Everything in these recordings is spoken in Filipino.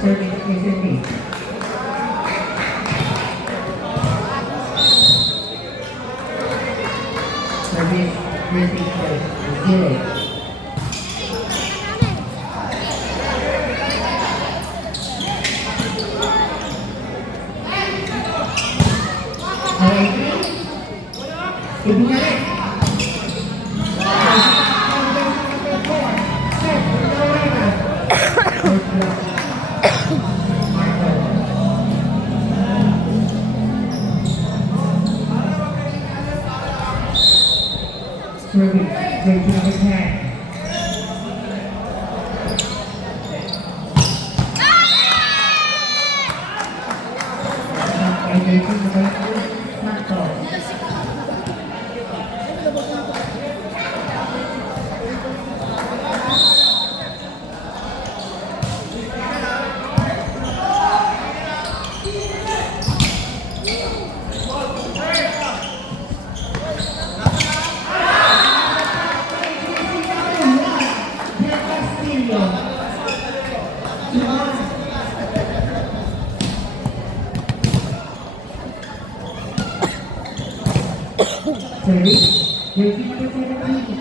Serving SMB. Service racing 0. Ibinalik. Serving, rating number 10. And rating number 2, Santos. Serving, rating number 17.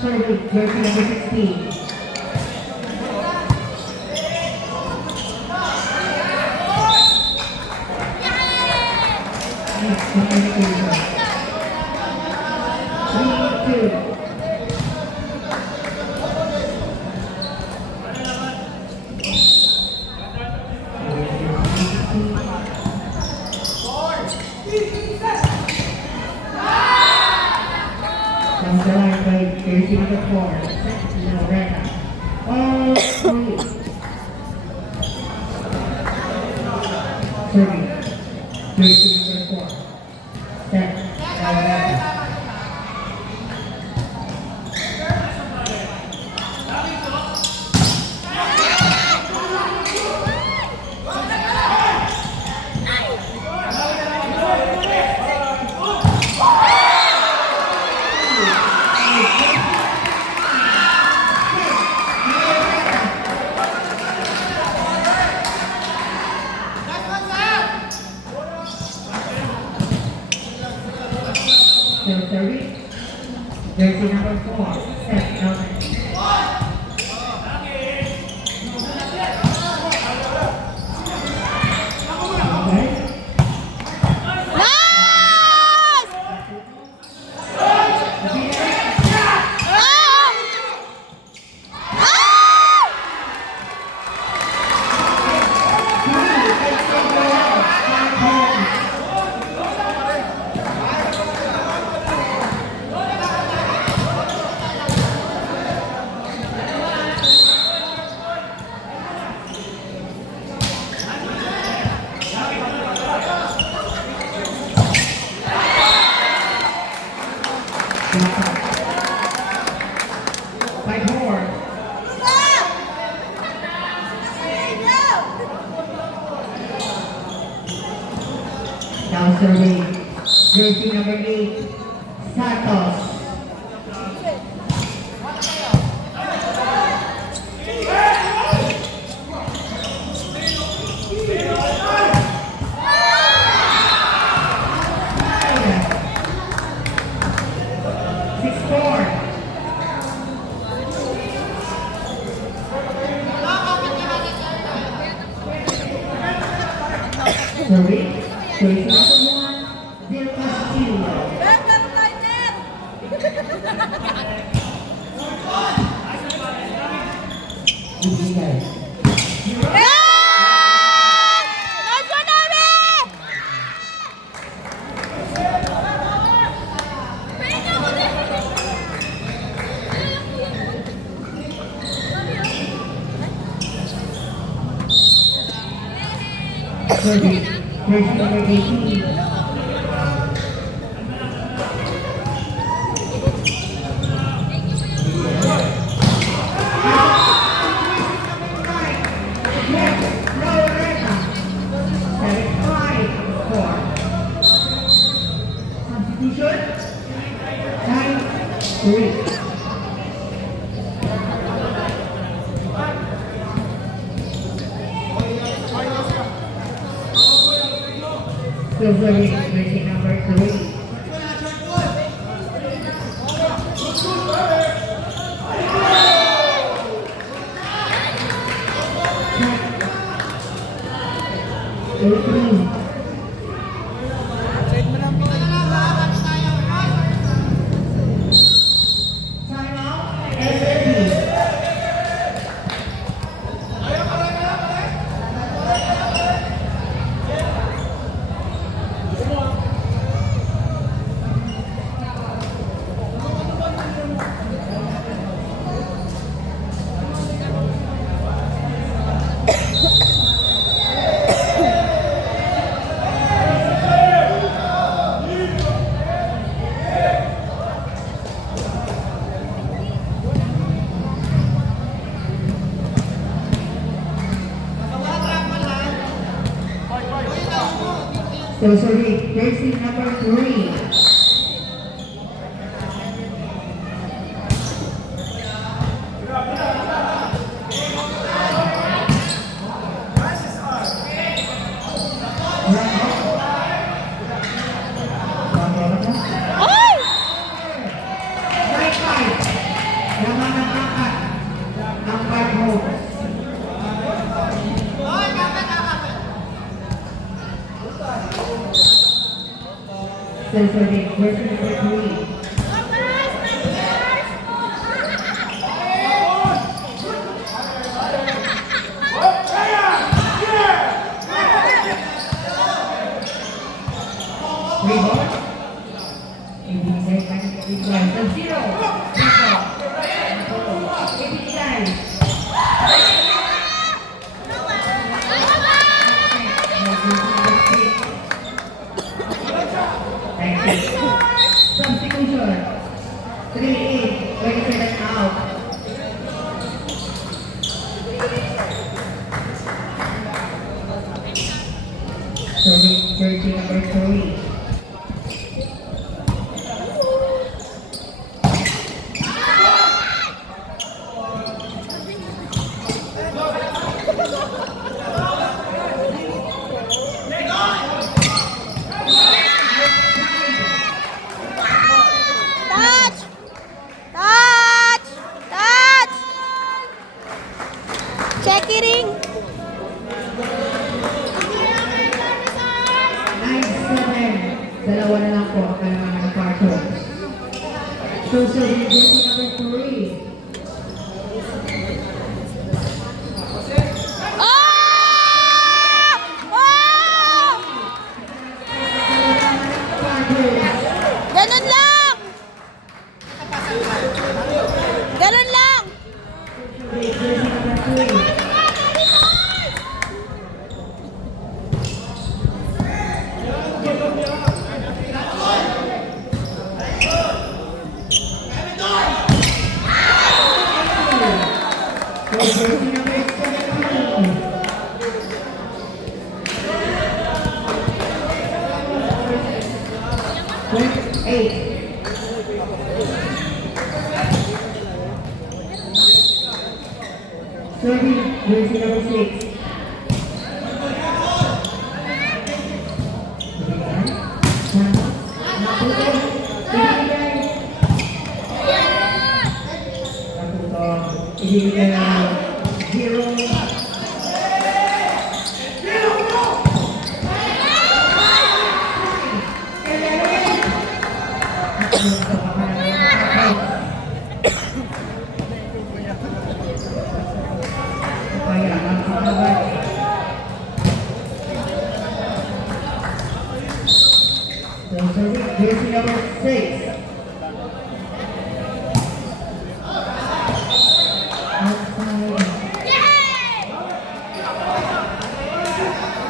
Serving, rating number 16. Communication. 3-2. Comes the line by jersey number 4, Lorena. All three. Serving, jersey number 4, set, Lorena. Still serving, jersey number 4, set, Lorena. By 4. Now serving, jersey number 8, Santos. Serving, jersey number 1, Del Castillo. Ibigay. Serving, jersey number 18. Still serving jersey number 3. So sorry, jersey number 3. So sorry, jersey number 3. Rebound. 18 seconds, decline to 0. Substitution. 3-8. 27 out. Sorry, jersey number 3. Checking. 9-7. Dalawa na lang po ang kailangan ng cartons. So, jersey number 3. Ganun lang. Ganun lang. Jersey number 3. Jersey number 17. 8. Sorry, jersey number 6. Jersey number 6. Outside.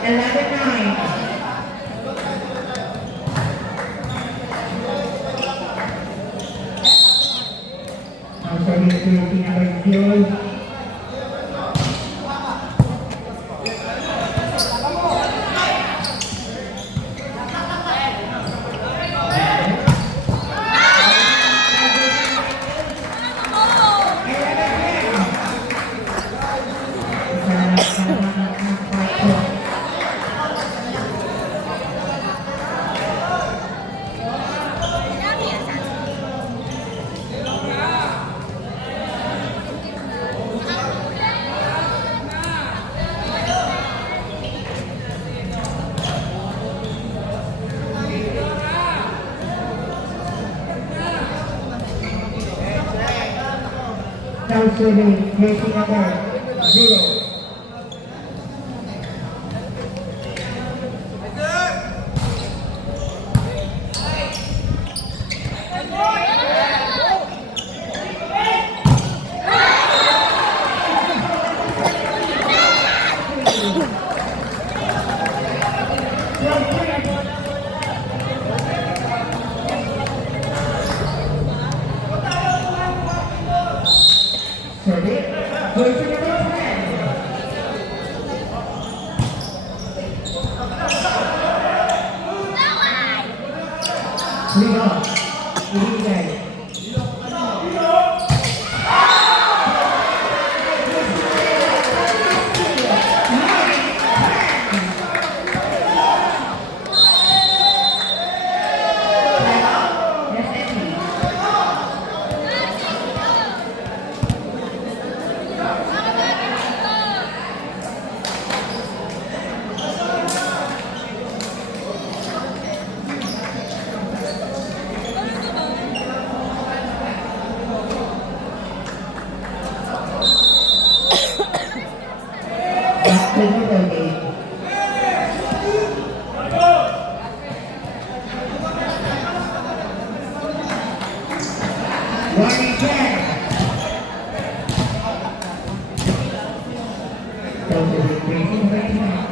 11-9. Outside jersey number 0. serving jersey number 0. Serving jersey number 10. Rebound. Ibigay. Warning 10. Those are the 3 right now.